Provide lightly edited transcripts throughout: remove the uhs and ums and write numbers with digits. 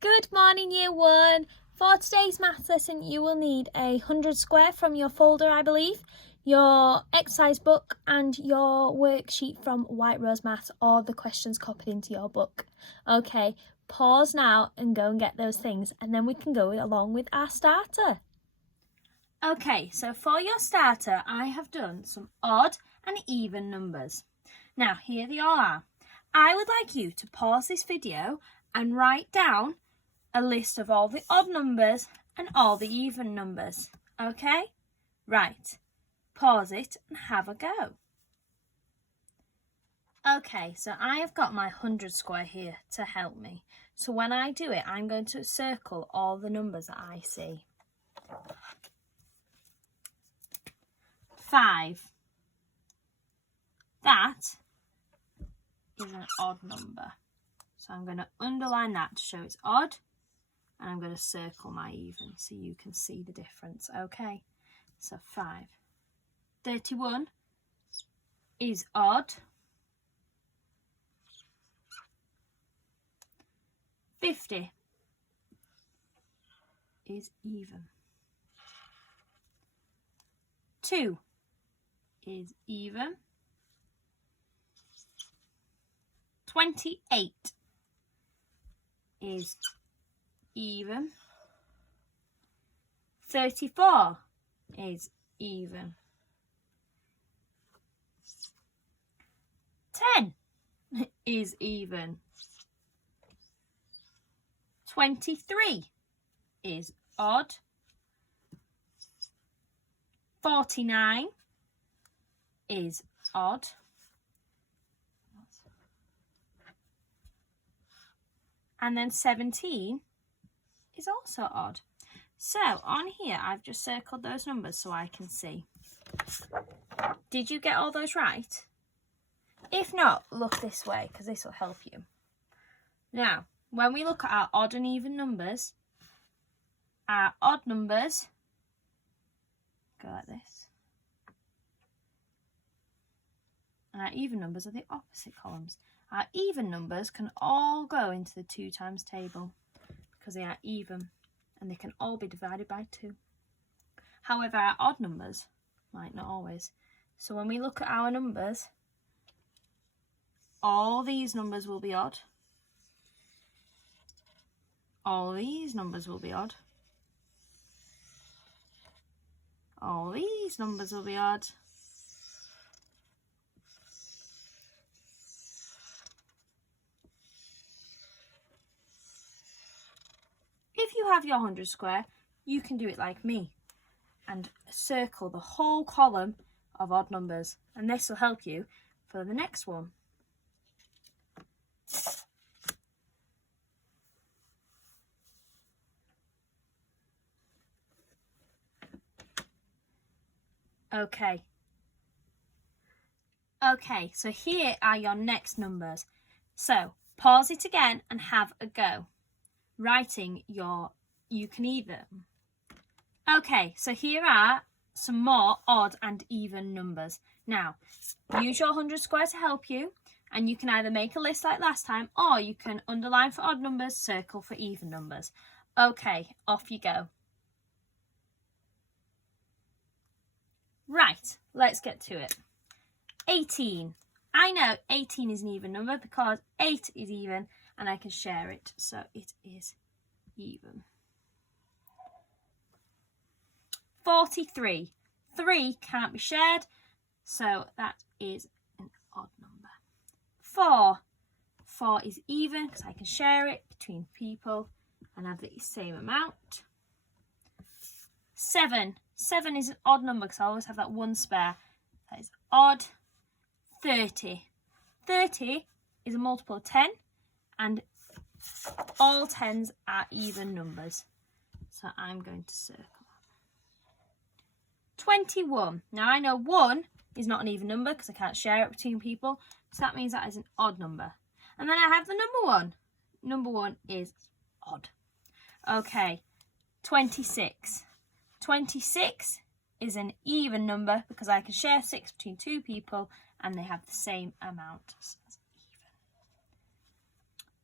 Good morning, Year 1. For today's maths lesson, you will need 100 square from your folder, I believe, your exercise book and your worksheet from White Rose Maths, or the questions copied into your book. Okay, pause now and go and get those things, and then we can go along with our starter. Okay, so for your starter, I have done some odd and even numbers. Now, here they all are. I would like you to pause this video and write down a list of all the odd numbers and all the even numbers. Okay? Right. Pause it and have a go. Okay, so I have got my 100 square here to help me. So when I do it, I'm going to circle all the numbers that I see. 5. That is an odd number. So I'm going to underline that to show it's odd. And I'm going to circle my even so you can see the difference. Okay, so 5. 31 is odd. 50 is even. 2 is even. 28 is even. 34 is even. 10 is even. 23 is odd. 49 is odd. And then 17 is also odd. So on here, I've just circled those numbers so I can see. Did you get all those right? If not, look this way because this will help you. Now, when we look at our odd and even numbers, our odd numbers go like this. And our even numbers are the opposite columns. Our even numbers can all go into the 2 times table because they are even and they can all be divided by 2. However, our odd numbers might not always. So when we look at our numbers, all these numbers will be odd. All these numbers will be odd. All these numbers will be odd. If you have your 100 square, you can do it like me and circle the whole column of odd numbers, and this will help you for the next one. Okay, so here are your next numbers. So pause it again and have a go writing your you can even. Okay, so here are some more odd and even numbers. Now, use your 100 square to help you, and you can either make a list like last time, or you can underline for odd numbers, circle for even numbers. Okay, off you go. Right, let's get to it. 18. I know 18 is an even number because 8 is even and I can share it, so it is even. 43. 3 can't be shared, so that is an odd number. 4. 4 is even because I can share it between people and have the same amount. 7. 7 is an odd number because I always have that one spare. That is odd. 30. 30 is a multiple of 10, and all 10s are even numbers. So I'm going to circle that. 21. Now I know 1 is not an even number because I can't share it between people, so that means that is an odd number. And then I have the number 1. Number 1 is odd. Okay, 26. 26 is an even number because I can share 6 between 2 people and they have the same amount as even.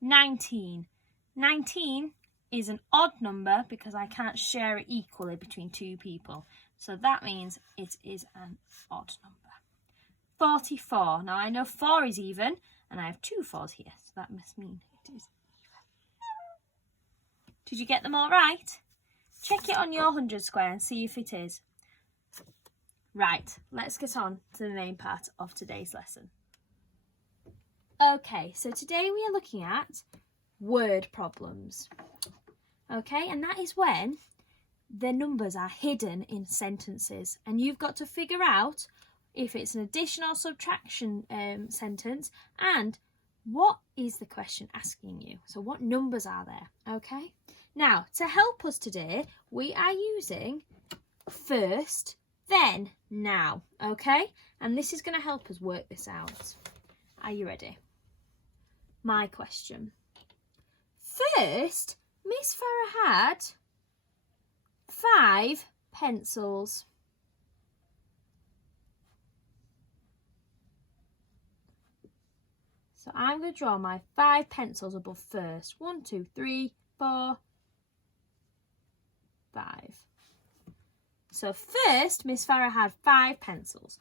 19. 19 is an odd number because I can't share it equally between two people. So that means it is an odd number. 44. Now I know 4 is even, and I have 2 4s here, so that must mean it is even. Did you get them all right? Check it on your 100 square and see if it is. Right, let's get on to the main part of today's lesson. Okay, so today we are looking at word problems. Okay, and that is when the numbers are hidden in sentences, and you've got to figure out if it's an addition or subtraction sentence, and what is the question asking you. So what numbers are there? Okay, now to help us today we are using first, then, now. Okay, and this is going to help us work this out. Are you ready? My question. First, Miss Farah had 5 pencils. So I'm going to draw my 5 pencils above first. 1, 2, 3, 4, 5. So first, Miss Farah had 5 pencils.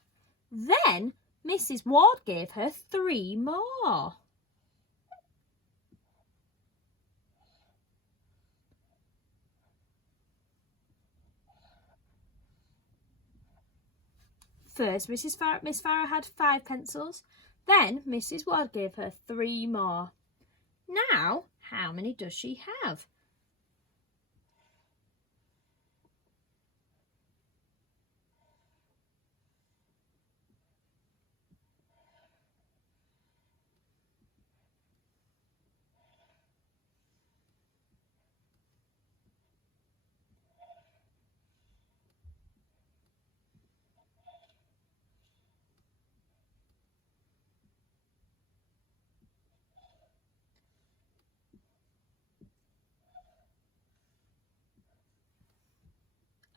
Then Mrs. Ward gave her 3 more. First, Miss Farah had 5 pencils. Then Mrs. Ward gave her 3 more. Now, how many does she have?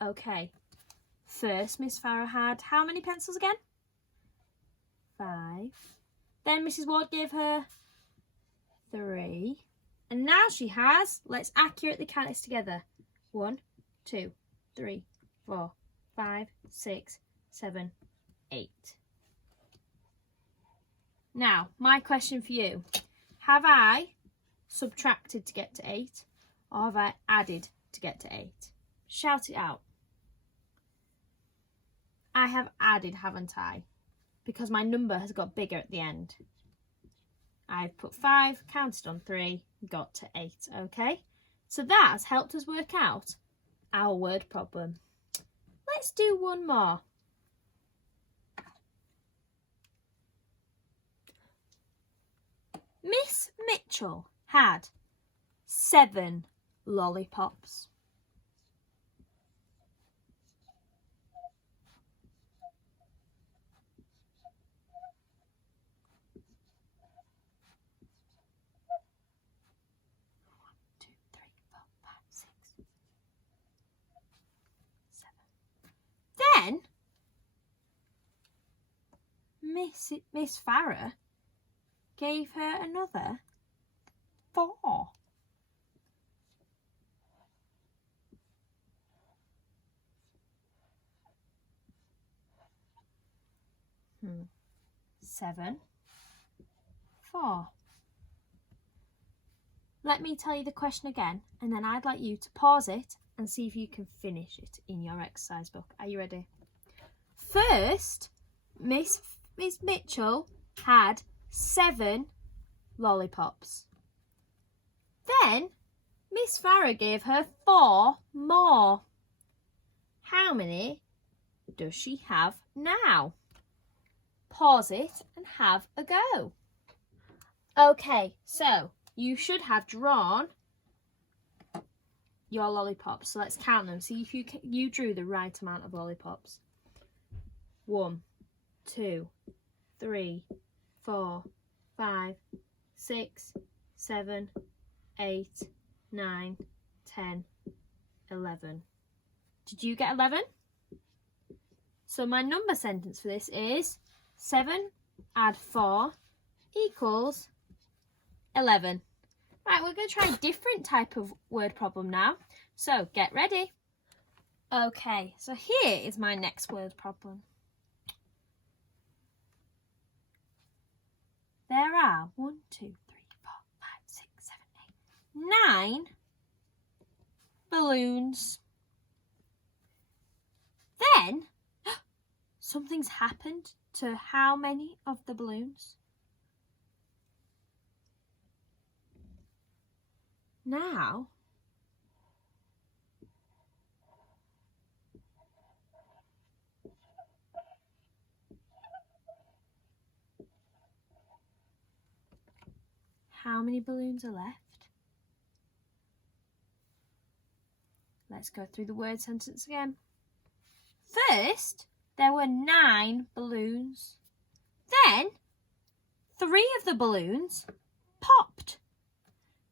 Okay, first Miss Farah had how many pencils again? 5. Then Mrs. Ward gave her 3. And now she has, let's accurately count this together. 1, 2, 3, 4, 5, 6, 7, 8. Now, my question for you. Have I subtracted to get to 8? Or have I added to get to 8? Shout it out. I have added, haven't I? Because my number has got bigger at the end. I've put 5, counted on 3, got to 8, okay? So that has helped us work out our word problem. Let's do one more. Miss Mitchell had 7 lollipops. Then Miss Farah gave her another 4. 7, 4. Let me tell you the question again, and then I'd like you to pause it and see if you can finish it in your exercise book. Are you ready? First, Miss Mitchell had 7 lollipops. Then Miss Farah gave her 4 more. How many does she have now? Pause it and have a go. Okay, so you should have drawn your lollipops. So let's count them. See if you drew the right amount of lollipops. 1, 2, 3, 4, 5, 6, 7, 8, 9, 10, 11. Did you get 11? So my number sentence for this is 7 add 4 equals 11. Right, we're going to try a different type of word problem now. So get ready. Okay, so here is my next word problem. There are 1, 2, 3, 4, 5, 6, 7, 8, 9 balloons. Then something's happened to how many of the balloons? Now, how many balloons are left? Let's go through the word sentence again. First, there were 9 balloons. Then, 3 of the balloons popped.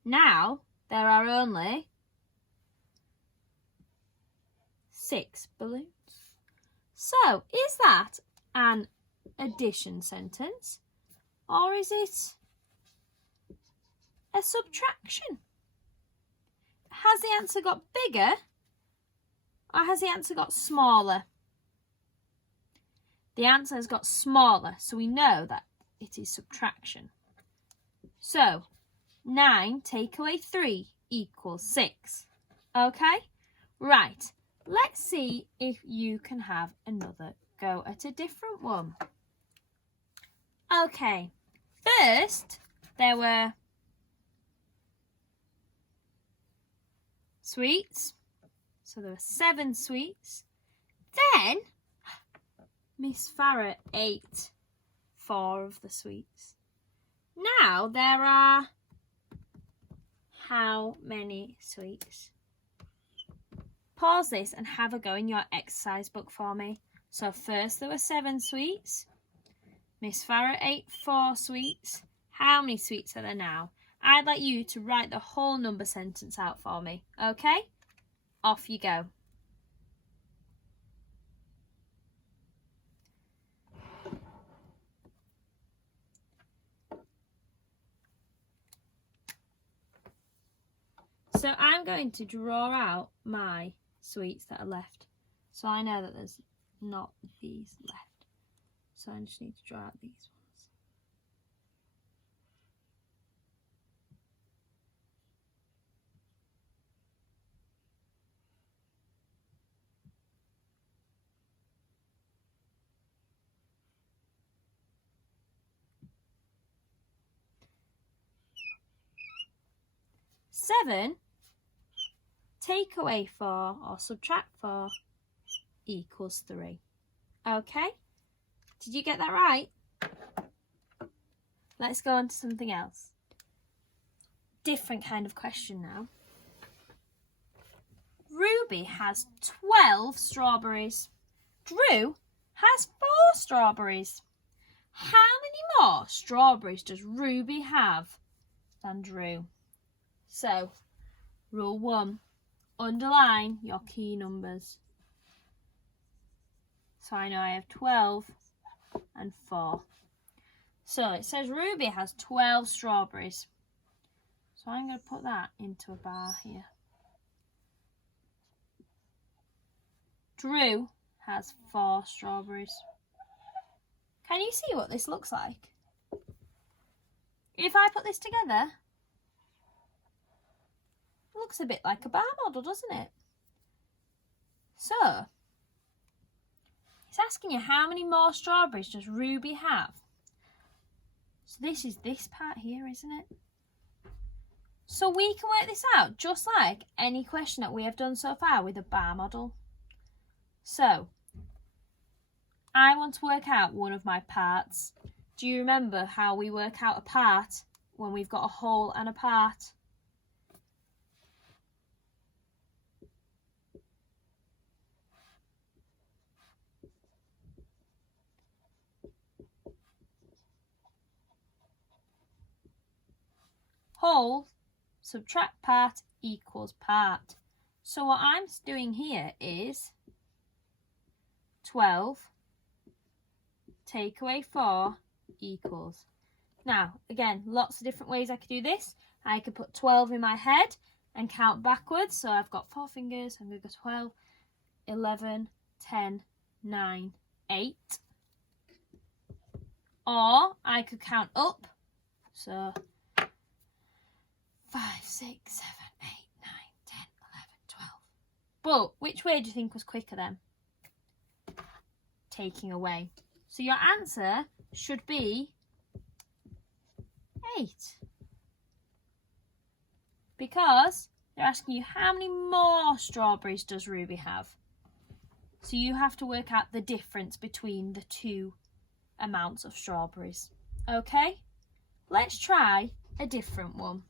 Now, there are only 6 balloons. So, is that an addition sentence or is it a subtraction? Has the answer got bigger or has the answer got smaller? The answer has got smaller, so we know that it is subtraction. So, 9 take away 3 equals 6. Okay? Right. Let's see if you can have another go at a different one. Okay. First, there were sweets. So there were 7 sweets. Then Miss Farah ate 4 of the sweets. Now there are how many sweets? Pause this and have a go in your exercise book for me. So first there were 7 sweets. Miss Farah ate 4 sweets. How many sweets are there now? I'd like you to write the whole number sentence out for me. Okay? Off you go. So I'm going to draw out my sweets that are left. So I know that there's not these left. So I just need to draw out these ones. Seven, take away 4 or subtract 4 equals 3. Okay? Did you get that right? Let's go on to something else. Different kind of question now. Ruby has 12 strawberries. Drew has 4 strawberries. How many more strawberries does Ruby have than Drew? So, rule 1, underline your key numbers. So I know I have 12 and 4. So it says Ruby has 12 strawberries. So I'm going to put that into a bar here. Drew has 4 strawberries. Can you see what this looks like? If I put this together, it looks a bit like a bar model, doesn't it? So, it's asking you how many more strawberries does Ruby have? So this is this part here, isn't it? So we can work this out just like any question that we have done so far with a bar model. So, I want to work out one of my parts. Do you remember how we work out a part when we've got a whole and a part? Whole subtract part equals part. So what I'm doing here is 12 take away 4 equals. Now, again, lots of different ways I could do this. I could put 12 in my head and count backwards. So I've got 4 fingers. I'm going to go 12, 11, 10, 9, 8. Or I could count up. So 5, 6, 7, 8, 9, 10, 11, 12. But which way do you think was quicker then? Taking away. So your answer should be 8. Because they're asking you how many more strawberries does Ruby have? So you have to work out the difference between the two amounts of strawberries. Okay? Let's try a different one.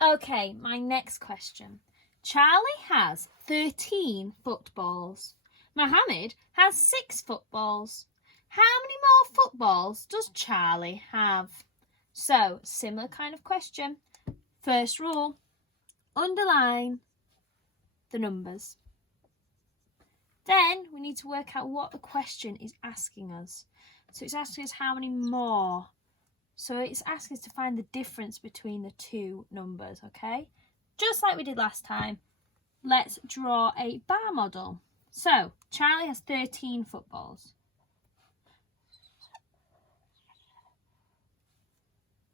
Okay, my next question. Charlie has 13 footballs. Mohammed has 6 footballs. How many more footballs does Charlie have? So, similar kind of question. First rule, underline the numbers. Then we need to work out what the question is asking us. So it's asking us how many more. So it's asking us to find the difference between the two numbers, okay? Just like we did last time, let's draw a bar model. So Charlie has 13 footballs.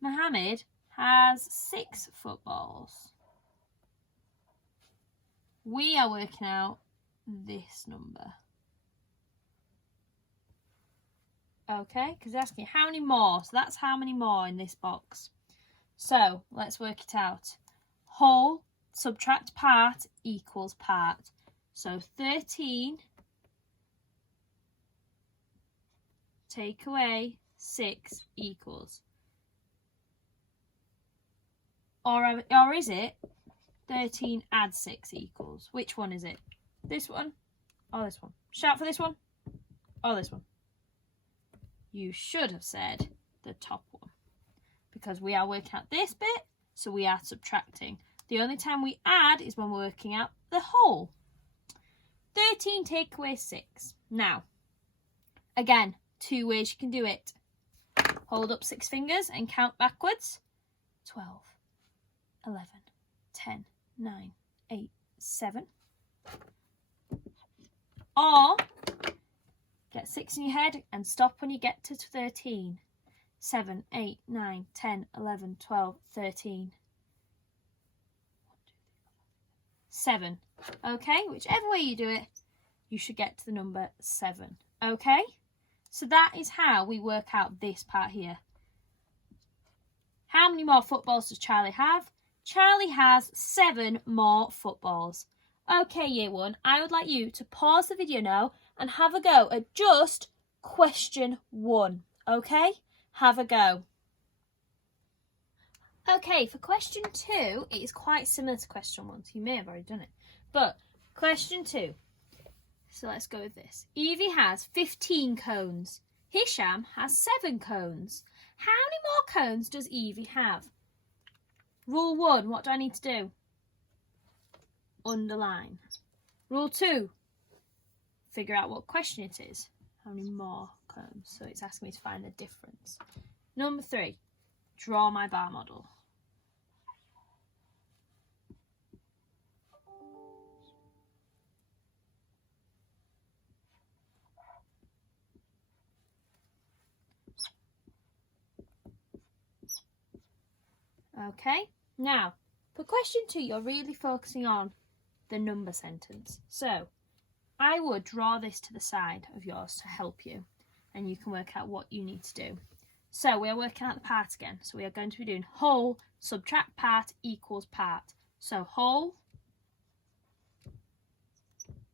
Mohammed has 6 footballs. We are working out this number. Okay, because it's asking you how many more. So that's how many more in this box. So let's work it out. Whole subtract part equals part. So 13 take away 6 equals. Or is it 13 add 6 equals? Which one is it? This one or this one? Shout for this one or this one? You should have said the top one, because we are working out this bit, so we are subtracting. The only time we add is when we're working out the whole. 13 take away 6. Now, again, 2 ways you can do it. Hold up 6 fingers and count backwards. 12, 11, 10, 9, 8, 7. Or get 6 in your head and stop when you get to 13. 7, 8, 9, 10, 11, 12, 13. 7. Okay, whichever way you do it, you should get to the number 7. Okay, so that is how we work out this part here. How many more footballs does Charlie have? Charlie has 7 more footballs. Okay, year 1, I would like you to pause the video now and have a go at just question 1. Okay, have a go. Okay, for question 2, it is quite similar to question 1, so you may have already done it. But question 2, so let's go with this. Evie has 15 cones. Hisham has 7 cones. How many more cones does Evie have? Rule 1, what do I need to do? Underline. Rule 2, figure out what question it is. How many more cones? So it's asking me to find the difference. Number 3, draw my bar model. Okay, now for question 2, you're really focusing on the number sentence. So I would draw this to the side of yours to help you, and you can work out what you need to do. So we are working out the part again. So we are going to be doing whole subtract part equals part. So whole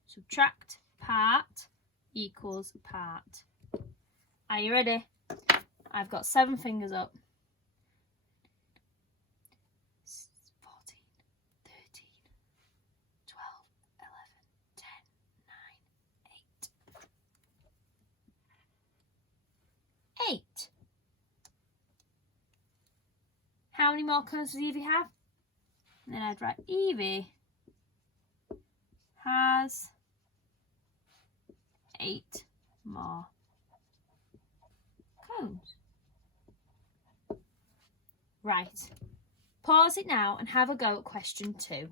subtract part equals part. Are you ready? I've got 7 fingers up. 14, 13, 12, 11, 10, 9, 8. 8. How many more cones does Evie have? And then I'd write Evie has 8 more cones. Right. Pause it now and have a go at question 2.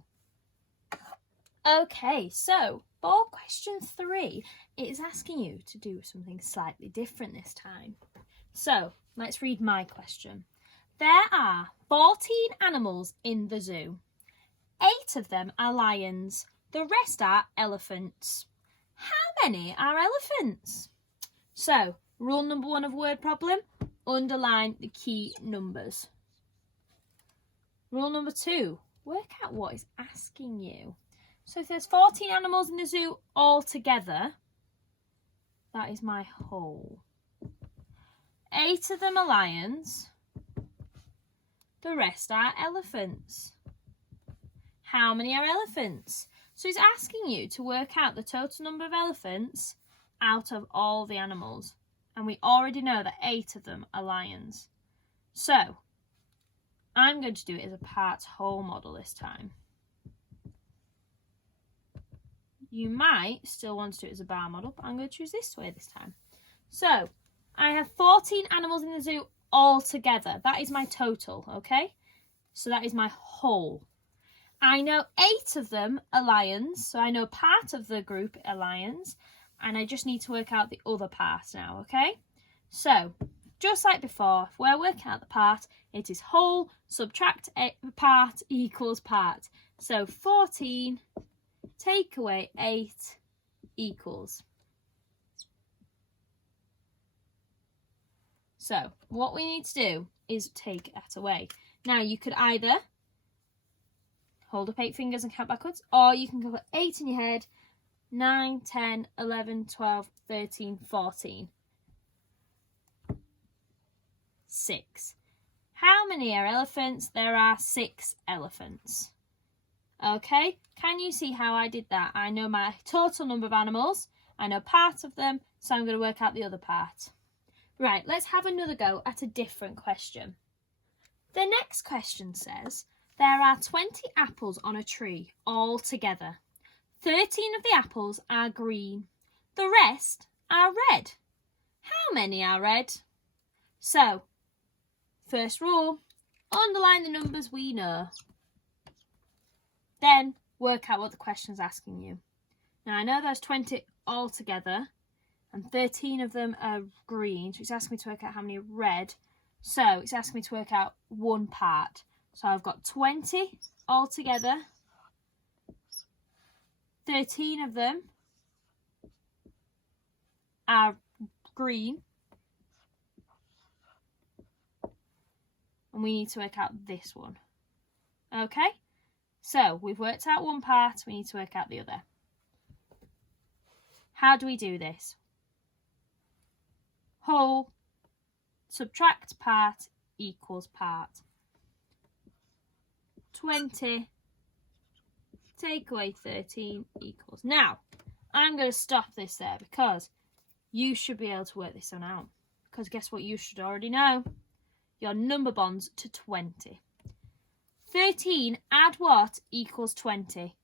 Okay, so for question 3, it is asking you to do something slightly different this time. So let's read my question. There are 14 animals in the zoo. 8 of them are lions. The rest are elephants. How many are elephants? So, rule number 1 of word problem, underline the key numbers. Rule number 2, work out what it's asking you. So if there's 14 animals in the zoo altogether, that is my whole. 8 of them are lions. The rest are elephants. How many are elephants? So it's asking you to work out the total number of elephants out of all the animals. And we already know that 8 of them are lions. So I'm going to do it as a parts whole model this time. You might still want to do it as a bar model, but I'm going to choose this way this time. So I have 14 animals in the zoo altogether. That is my total, okay? So that is my whole. I know 8 of them are lions, so I know part of the group are lions, and I just need to work out the other part now, okay? So, just like before, if we're working out the part, it is whole, subtract part equals part. So 14 take away 8 equals. So what we need to do is take that away. Now you could either hold up 8 fingers and count backwards, or you can put 8 in your head, 9, 10, 11, 12, 13, 14. 6. How many are elephants? There are 6 elephants. Okay, can you see how I did that? I know my total number of animals, I know part of them, so I'm going to work out the other part. Right, let's have another go at a different question. The next question says, there are 20 apples on a tree all together. 13 of the apples are green. The rest are red. How many are red? So, first rule, underline the numbers we know. Then work out what the question is asking you. Now I know there's 20 all together and 13 of them are green, so it's asking me to work out how many are red. So it's asking me to work out one part. So I've got 20 all together, 13 of them are green, and we need to work out this one. Okay? So we've worked out one part, we need to work out the other. How do we do this? Whole, subtract part equals part. 20 take away 13 equals. Now, I'm going to stop this there because you should be able to work this one out. Because guess what you should already know? Your number bonds to 20. 13 add what equals 20?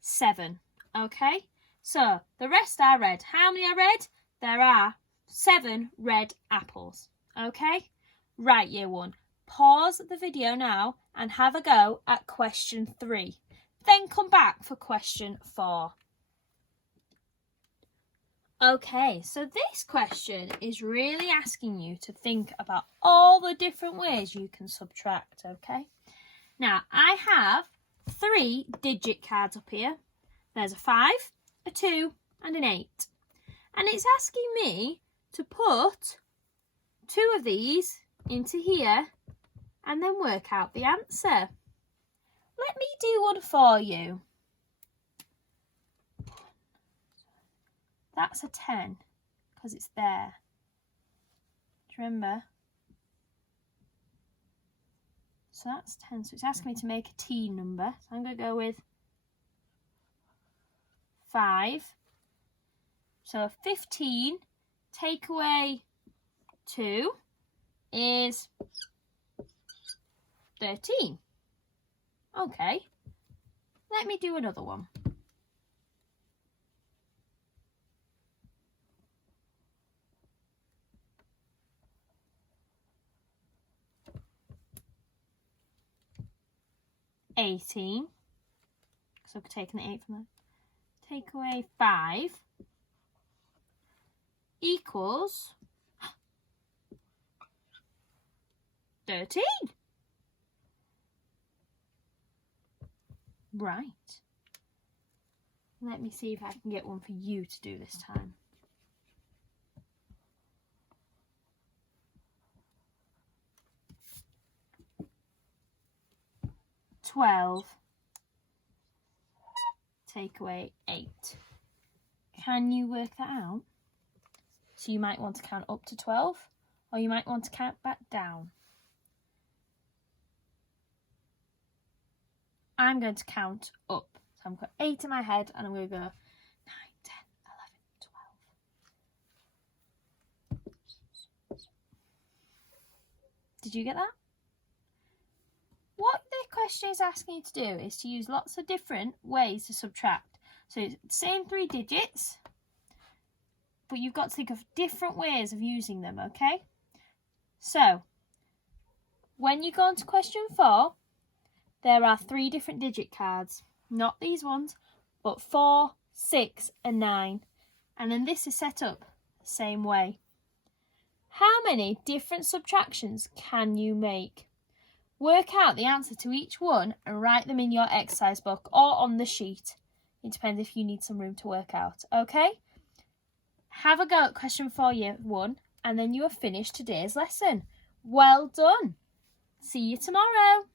7. Okay, so the rest are red. How many are red? There are 7 red apples. Okay, right, year 1. Pause the video now and have a go at question 3. Then come back for question 4. Okay, so this question is really asking you to think about all the different ways you can subtract, okay? Now, I have 3 digit cards up here. There's a 5, a 2, and an 8. And it's asking me to put 2 of these into here and then work out the answer. Let me do one for you. That's a 10 because it's there. Do you remember? So that's 10. So it's asking me to make a T number. So I'm going to go with 5. So 15 take away 2 is 13. Okay. Let me do another one. 18. So we're taking the 8 from there. Take away 5 equals 13. Right. Let me see if I can get one for you to do this time. 12. Take away 8. Can you work that out? So you might want to count up to 12, or you might want to count back down. I'm going to count up. So I'm going to put 8 in my head, and I'm going to go 9, 10, 11, 12. Did you get that? What the question is asking you to do is to use lots of different ways to subtract. So it's the same 3 digits, but you've got to think of different ways of using them, okay? So, when you go on to question 4, there are 3 different digit cards. Not these ones, but 4, 6 and 9. And then this is set up the same way. How many different subtractions can you make? Work out the answer to each one and write them in your exercise book or on the sheet. It depends if you need some room to work out, okay? Have a go at question 4 year 1 and then you have finished today's lesson. Well done. See you tomorrow.